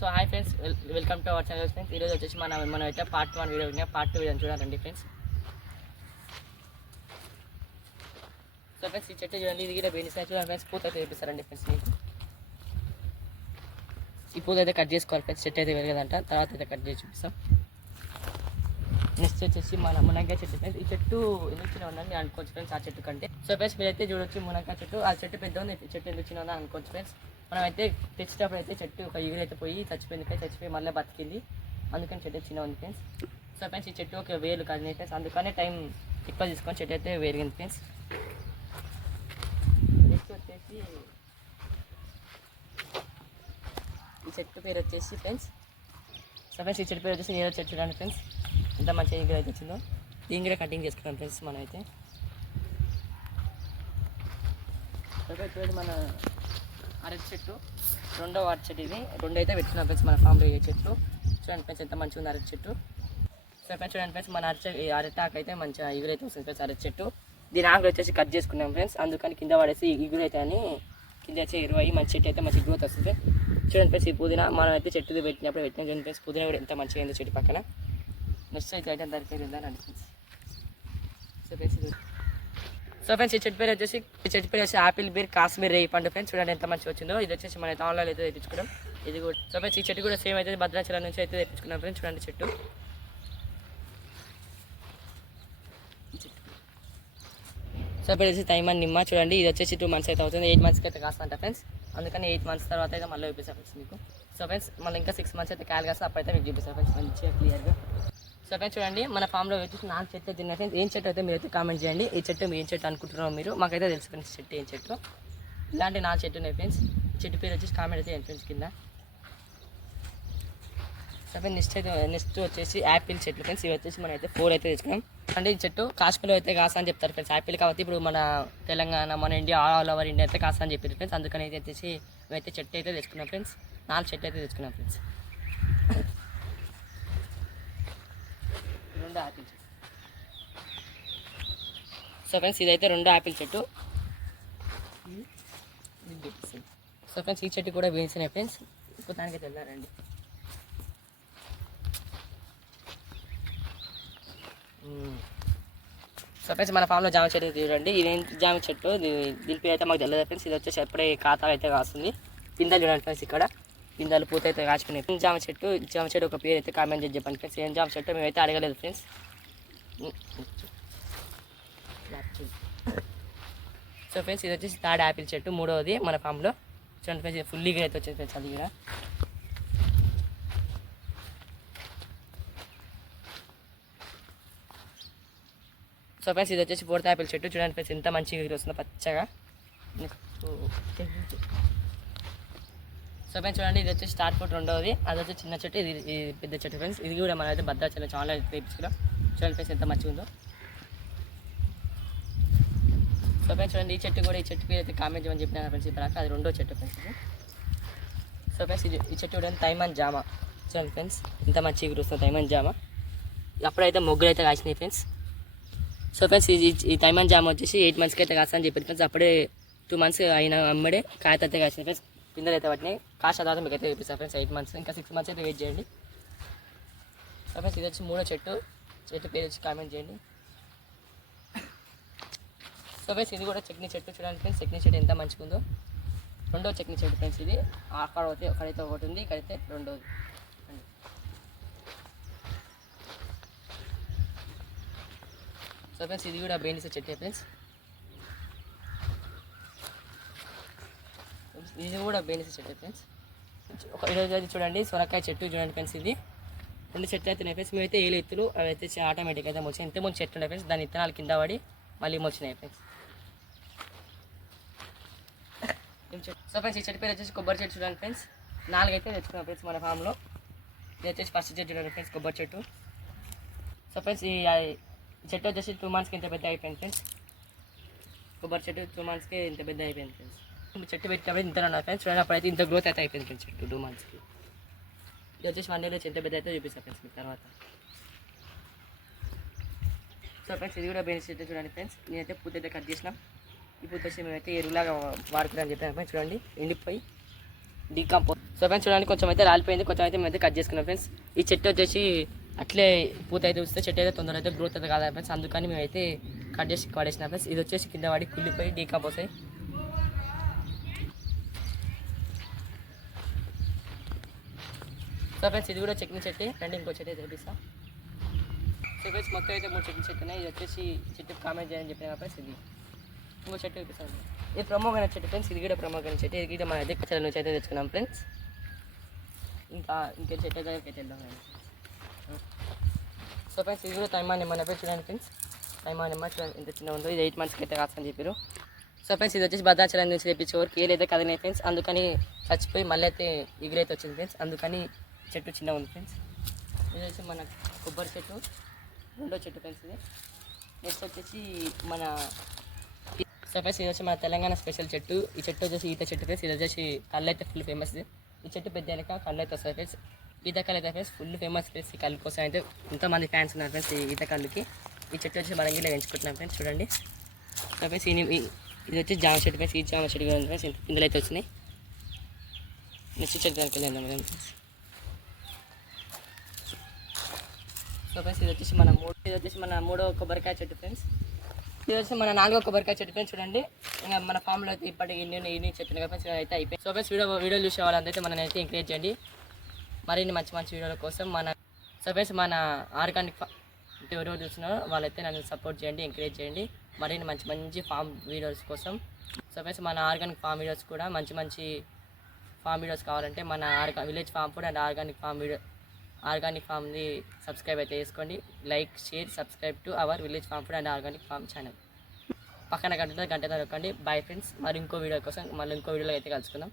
So hi friends, welcome to our channel friends. ఈరోజు వచ్చేసి మనం అయితే పార్ట్ 1 వీడియో విన్నా, పార్ట్ 2 వీడియో చూడాలండి ఫ్రెండ్స్. సో ఫ్రెండ్స్, ఈ చెట్టు చూడండి, ఇది కూడా బెనిఫిట్ చూడండి ఫ్రెండ్స్. పూత అయితే వేపిస్తారండి ఫ్రెండ్స్. మీకు ఈ పూత అయితే కట్ చేసుకోవాలి ఫ్రెండ్స్. చెట్టు అయితే పెరగదంట, తర్వాత అయితే కట్ చేసి చూపిస్తాం. నెక్స్ట్ వచ్చేసి మన మునక్కాయ చెట్టు ఫ్రెండ్స్. ఈ చెట్టు ఎందుకు చిన్న ఉందని అనుకోవచ్చు ఫ్రెండ్స్, ఆ చెట్టు కంటే. సో ఫ్రెండ్స్, మీరైతే చూడొచ్చు మునక్కాయ చెట్టు, ఆ చెట్టు పెద్ద ఉంది, చెట్టు ఎందుకు చిన్న ఉందని అనుకోవచ్చు ఫ్రెండ్స్. మనం అయితే తెచ్చేటప్పుడు అయితే చెట్టు ఒక ఇగురు అయితే పోయి చచ్చిపోయి మళ్ళీ బతికింది, అందుకని చెట్టు చిన్న ఉంది ఫ్రెండ్స్. సో ఫ్రెండ్స్, ఈ చెట్టు ఒక వేలు కాదు ఫ్రెండ్స్, అందుకనే టైం ఎక్కువ తీసుకొని చెట్టు అయితే వేరిగింది ఫ్రెండ్స్. నెక్స్ట్ వచ్చేసి ఈ చెట్టు పేరు వచ్చేసి ఫ్రెండ్స్. సో ఫ్రెండ్స్, ఈ చెట్టు పేరు వచ్చేసి ఏదో చెట్టు చూడండి ఫ్రెండ్స్, ఎంత మంచిగా ఇగురు అయితే వచ్చిందో. దీని కూడా కటింగ్ చేసుకున్నాం ఫ్రెండ్స్ మనం అయితే. చూడండి, మన అరటి చెట్టు, రెండో అరటి చెట్టు, ఇది రెండు అయితే పెట్టుకున్నాం ఫ్రెండ్స్ మన ఫామ్లో. ఏ చెట్లు చూడండి ఫ్రెండ్స్, ఎంత మంచిగా ఉంది అరటి చెట్టు. సో ఫ్రెండ్స్ చూడండి ఫ్రెండ్స్, మన అరటాకు అయితే మంచిగా ఇగురైతే వస్తుంది ఫ్రెండ్స్ అరటి చెట్టు. దీని ఆకులు వచ్చేసి కట్ చేసుకున్నాం ఫ్రెండ్స్, అందుకని కింద పడేసి ఇగురైతే అని కింద వచ్చి 20 మంచి చెట్టు అయితే మంచి గ్రోత్ వస్తుంది. చూడండి ఫ్రెండ్స్, ఈ పుదీనా మనం అయితే చెట్టు పెట్టినప్పుడు పెట్టినాం. చూడండి ఫ్రెండ్స్, పుదీనా కూడా ఎంత మంచిగా అయింది చెట్టు పక్కన. నెక్స్ట్ అయితే అయితే దొరికిందని అనిపించింది. సో ఫ్రెండ్స్, ఈ చెట్టు పేరు వచ్చేసి ఆపిల్ బీర్ కాశ్మీర్ రేయి పండు ఫ్రెండ్స్. చూడండి ఎంత మంచిగా వచ్చిందో. ఇది వచ్చేసి మన ఆన్లైన్ అయితే తెప్పించుకున్నాం. ఇది కూడా సో ఫ్రెండ్స్, ఈ చెట్టు కూడా సేమ్ అయితే భద్రాచలం నుంచి అయితే తెప్పించుకున్నాం ఫ్రెండ్స్. చూడండి చెట్టు. సో ఇప్పుడు వచ్చేసి తైమన్ నిమ్మ చూడండి, ఇది వచ్చేసి 2 months అయితే అవుతుంది. 8 monthsకి అయితే కాస్తంట ఫ్రెండ్స్, అందుకని 8 months తర్వాత అయితే మళ్ళీ చూపిస్తాను ఫ్రెండ్స్ మీకు. సో ఫ్రెండ్స్, మళ్ళీ ఇంకా 6 months అయితే కాయలు కాస్తే అప్పుడైతే మీకు చూపిస్తాను ఫ్రెండ్స్ మంచిగా క్లియర్గా. సో ఫ్రెండ్స్ చూడండి, మన ఫామ్లో వచ్చేసి 4 చెట్లు తిన్న ఫ్రెండ్స్. ఏం చెట్టు అయితే మీరు అయితే కామెంట్ చేయండి. ఈ చెట్టు ఏం చెట్టు అనుకుంటున్నారో మీరు, మాకైతే తెలుసు ఫ్రెండ్స్ చెట్టు ఏం చెట్టు. ఇలాంటి 4 చెట్లు ఉన్నాయి ఫ్రెండ్స్. చెట్టు పేరు వచ్చేసి కామెంట్ అయితే ఫ్రెండ్స్ కింద. సో ఫ్రెండ్స్, నెక్స్ట్ వచ్చేసి యాపిల్ చెట్లు ఫ్రెండ్స్. ఇవి వచ్చేసి మనం అయితే 4 అయితే తెచ్చుకున్నాం. అంటే ఈ చెట్టు కాశ్మీర్లో అయితే కాస్త అని చెప్తారు ఫ్రెండ్స్. యాపిల్ కాబట్టి ఇప్పుడు మన తెలంగాణ, మన ఇండియా, ఆల్ ఓవర్ ఇండియా అయితే కాస్త అని చెప్పారు ఫ్రెండ్స్. అందుకని అయితే వచ్చేసి మేమైతే చెట్టు అయితే తెచ్చుకున్నాం ఫ్రెండ్స్. 4 చెట్లు అయితే తెచ్చుకున్నాం ఫ్రెండ్స్. రెండు యాపిల్ చెట్టు. సో ఫ్రెండ్స్, ఇదైతే 2 యాపిల్ చెట్టు. సో ఫ్రెండ్స్, ఈ చెట్టు కూడా వేసినాయి ఫ్రెండ్స్. ఇప్పుడు దానికైతే వెళ్ళారండి. సో ఫ్రెండ్స్, మన ఫామ్లో జామ చెట్టు చూడండి. ఇదేం జామ చెట్టు, దీని పేరు అయితే మాకు తెలియదు ఫ్రెండ్స్. ఇది వచ్చేసి ఎప్పుడే ఖాతా అయితే కాస్తుంది. పిందెలు చూడండి ఫ్రెండ్స్, ఇక్కడ పిందెలు పూత అయితే కాచుకున్నాయి. జామ చెట్టు ఒక పేరు అయితే కామెంట్ చేసి చెప్పండి ఫ్రెండ్స్. ఏం జామ చెట్టు మేమైతే అడగలేదు ఫ్రెండ్స్. సో ఫ్రెండ్స్, ఇది వచ్చేసి 3rd యాపిల్ చెట్టు, 3వది మన ఫామ్లో. చూడండి ఫ్రెండ్స్, ఫుల్లీగా అయితే వచ్చింది ఫ్రెండ్స్ అది కూడా. సో ఫ్రెండ్స్, ఇది వచ్చేసి 4th యాపిల్ చెట్టు. చూడండి ఫ్రెండ్స్, ఎంత మంచిగా వస్తుందో పచ్చగా. సో ఫ్రెండ్స్ చూడండి, ఇది వచ్చేసి స్టార్ ఫ్రూట్ 2వది. అది వచ్చి చిన్న చెట్టు, ఇది పెద్ద చెట్టు ఫ్రెండ్స్. ఇది కూడా మనం అయితే భద్రాచలం చాలా తెప్పించుకున్నాం. చూడండి ఫ్రెండ్స్, ఎంత మంచిగా ఉందో. సో ఫ్రెండ్స్ చూడండి, ఈ చెట్టు పేరు అయితే కామెంట్ చేయమని చెప్పిన ఫ్రెండ్స్. ఇప్పుడు అది 2వ చెట్టు ఫ్రెండ్స్. సో ఫ్రెండ్స్, ఈ చెట్టు చూడండి, తైమన్ జామ. చూడండి ఫ్రెండ్స్, ఎంత మంచిగా వస్తుంది తైమన్ జామ. అప్పుడైతే మొగ్గులు అయితే కాసినాయి ఫ్రెండ్స్. సో ఫ్రెండ్స్, ఈ తైమన్ జామ వచ్చేసి 8 monthsకి అయితే కాస్తా అని చెప్పారు ఫ్రెండ్స్. అప్పుడే 2 months అయిన అమ్మడే కాయత అయితే కాసినాయి ఫ్రెండ్స్. పిందెలు అయితే పట్టినాయి. కాస్త తర్వాత మీకు అయితే చూపిస్తాను ఫ్రెండ్స్. 8 months, ఇంకా 6 months అయితే వెయిట్ చేయండి. సో ఫ్రెండ్స్, ఇది వచ్చి 3వ చెట్టు పేరు వచ్చి కామెంట్ చేయండి. సో ఫ్రెండ్స్, ఇది కూడా చట్నీ చెట్టు. చూడండి ఫ్రెండ్స్, చట్నీ చెట్టు ఎంత మంచిగా ఉందో. 2వ చట్నీ చెట్టు ఫ్రెండ్స్. ఇది అక్కడైతే ఒకటి ఉంది, ఇక్కడైతే 2వది. సో ఫ్రెండ్స్, ఇది కూడా బెండిసే చెట్టు ఫ్రెండ్స్. ఇది కూడా బెండిసే చెట్టు ఫ్రెండ్స్. ఈరోజు అది చూడండి, సొరకాయ చెట్టు చూడండి ఫ్రెండ్స్. ఇది 2 చెట్లు అయితే ఫ్రెండ్స్. మేమైతే ఏలు ఎత్తులు అవి అయితే ఆటోమేటిక్ అయితే మొలిచాయి. ఇంతకుముందు చెట్లు ఉన్నాయి ఫ్రెండ్స్, దాని విత్తనాలు కింద పడి మళ్ళీ మొలిచినాయి ఫ్రెండ్స్. సో ఫ్రెండ్స్, ఈ చెట్టు పేరు వచ్చేసి కొబ్బరి చెట్టు. చూడండి ఫ్రెండ్స్, 4 అయితే తెచ్చుకున్నాం ఫ్రెండ్స్ మన ఫామ్లో. ఇది వచ్చేసి ఫస్ట్ చెట్టు చూడండి ఫ్రెండ్స్, కొబ్బరి చెట్టు. సో ఫ్రెండ్స్, ఈ చెట్టు వచ్చేసి 2 monthsకి ఇంత పెద్ద అయిపోయింది ఫ్రెండ్స్. కొబ్బరి చెట్టు 2 monthsకి ఇంత పెద్ద అయిపోయింది ఫ్రెండ్స్. చెట్టు పెట్టినప్పుడు ఇంత ఉన్నారు ఫ్రెండ్స్. చూడండి, అప్పుడైతే ఇంత గ్రోత్ అయితే అయిపోయింది ఫ్రెండ్స్ చెట్టు 2 monthsకి. ఇది వచ్చేసి 1 yearలో ఎంత పెద్ద అయితే చూపిస్తాను ఫ్రెండ్స్ మీకు తర్వాత. సో ఫ్రెండ్స్, ఇది కూడా బెనిఫిట్ చూడండి ఫ్రెండ్స్. నేనైతే పూత అయితే కట్ చేసినాం. ఈ పూత వచ్చి మేమైతే ఎరువులాగా వాడుతున్నాం అని చెప్పాను ఫ్రెండ్స్. చూడండి, ఎండిపోయి డీకంపోజ్ సో ఫ్రెండ్స్ చూడండి కొంచెం అయితే రాలిపోయింది, కొంచెం అయితే మేమైతే కట్ చేసుకున్నాం ఫ్రెండ్స్. ఈ చెట్టు వచ్చేసి అట్లే పూత అయితే వస్తే చెట్టు అయితే తొందరగా అయితే గ్రోత్ అయితే కాదు ఫ్రెండ్స్, అందుకని మేమైతే కట్ చేసి పడేసినాం ఫ్రెండ్స్. ఇది వచ్చేసి కింద పడి కుళ్ళిపోయి డీకంపోజ్ అయ్యి. సో ఫ్రెండ్స్ ఇది కూడా చట్నీ చెట్టు, రండి ఇంకో చెట్టు అయితే చూపిస్తా. సో ఫ్రెండ్స్ మొత్తం అయితే 3 చట్నీ చెట్టు ఉన్నాయి. ఇది వచ్చేసి చెట్టు కామెంట్ చేయని చెప్పిన ఫ్రెండ్స్. ఇది ఇంకో చెట్టు చూపిస్తాను, ఇది ప్రమోగన చెట్టు ఫ్రెండ్స్. ఇది కూడా ప్రమోగన చెట్టు, ఇది కూడా మన దగ్గర నుంచి అయితే తెచ్చుకున్నాం ఫ్రెండ్స్. ఇంకే చెట్టు దగ్గరికి వెళ్దాం. సో ఫ్రెండ్స్ ఇది కూడా తైమా నిమ్మ ఫ్రెండ్స్, చూడండి ఫ్రెండ్స్. తైమా నిమ్మ చూడండి ఎంత చిన్న ఉందో, ఇది 8 monthsకి అయితే కాదని చెప్పారు. సో ఫ్రెండ్స్ ఇది వచ్చేసి భద్రాచలం నుంచి తెప్పించేవారు ఏదైతే కదనే ఫ్రెండ్స్, అందుకని చచ్చిపోయి మళ్ళీ అయితే ఎగురైతే వచ్చింది ఫ్రెండ్స్, అందుకని చెట్టు చిన్నగా ఉంది ఫ్రెండ్స్. ఇది వచ్చి మన కొబ్బరి చెట్టు, రెండో చెట్టు ఫ్రెండ్స్. ఇది నెక్స్ట్ వచ్చేసి మన సో ఫ్రెండ్స్ ఇది వచ్చి మన తెలంగాణ స్పెషల్ చెట్టు. ఈ చెట్టు వచ్చేసి ఈత చెట్టు ఫ్రెండ్స్. ఇది వచ్చేసి కళ్ళు అయితే ఫుల్ ఫేమస్. ఈ చెట్టు పెద్ద వెనక కళ్ళు అయితే వస్తాయి ఫ్రెండ్స్. ఈత కళ్ళు అయితే ఫ్రెండ్స్ ఫుల్ ఫేమస్ ఫ్రెండ్స్. ఈ కళ్ళు కోసం అయితే ఎంతోమంది ఫ్యాన్స్ ఉన్నారు ఫ్రెండ్స్ ఈ ఈత కళ్ళుకి. ఈ చెట్టు వచ్చి మరంగిలో పెంచుకుంటున్నాం ఫ్రెండ్స్, చూడండి. సో ఫ్రెండ్స్ ఇది వచ్చి జామ చెట్టు ఫ్రెండ్స్. ఈ జామ చెట్టు కూడా ఉంది ఫ్రెండ్స్, ఇందులో అయితే వచ్చినాయి. నెక్స్ట్ చెట్టు దానికి వెళ్ళాం ఫ్రెండ్స్. సో ఫ్రెండ్స్ ఇది వచ్చేసి మన మూడో కొబ్బరికాయ చెట్టు ఫ్రెండ్స్. ఇది వచ్చి మన 4వ కొబ్బరికాయ చెట్టు ఫ్రెండ్స్, చూడండి. ఇంకా మన ఫామ్లో అయితే ఇప్పటికి ఇన్ని చెట్లు ఫ్రెండ్స్ అయితే అయిపోయి. సో ఫ్రెండ్స్ వీడియో చూసే వాళ్ళందరైతే మనని అయితే ఎంకరేజ్ చేయండి మరిన్ని మంచి వీడియోల కోసం. సో ఫ్రెండ్స్ మన ఆర్గానిక్ అంటే ఎవరెవరు చూస్తున్నారో వాళ్ళైతే నన్ను సపోర్ట్ చేయండి, ఎంకరేజ్ చేయండి మరిన్ని మంచి ఫామ్ వీడియోస్ కోసం. సో ఫ్రెండ్స్ మన ఆర్గానిక్ ఫామ్ వీడియోస్ కూడా మంచి ఫామ్ వీడియోస్ కావాలంటే మన village farm food and organic ఫామ్ని సబ్స్క్రైబ్ అయితే చేసుకోండి. Like, share, subscribe to our village farm food and organic farm channel. పక్కన గంట నొక్కండి. Bye friends. మరి ఇంకో వీడియో కోసం ఇంకో వీడియోలో అయితే కలుసుకుందాం.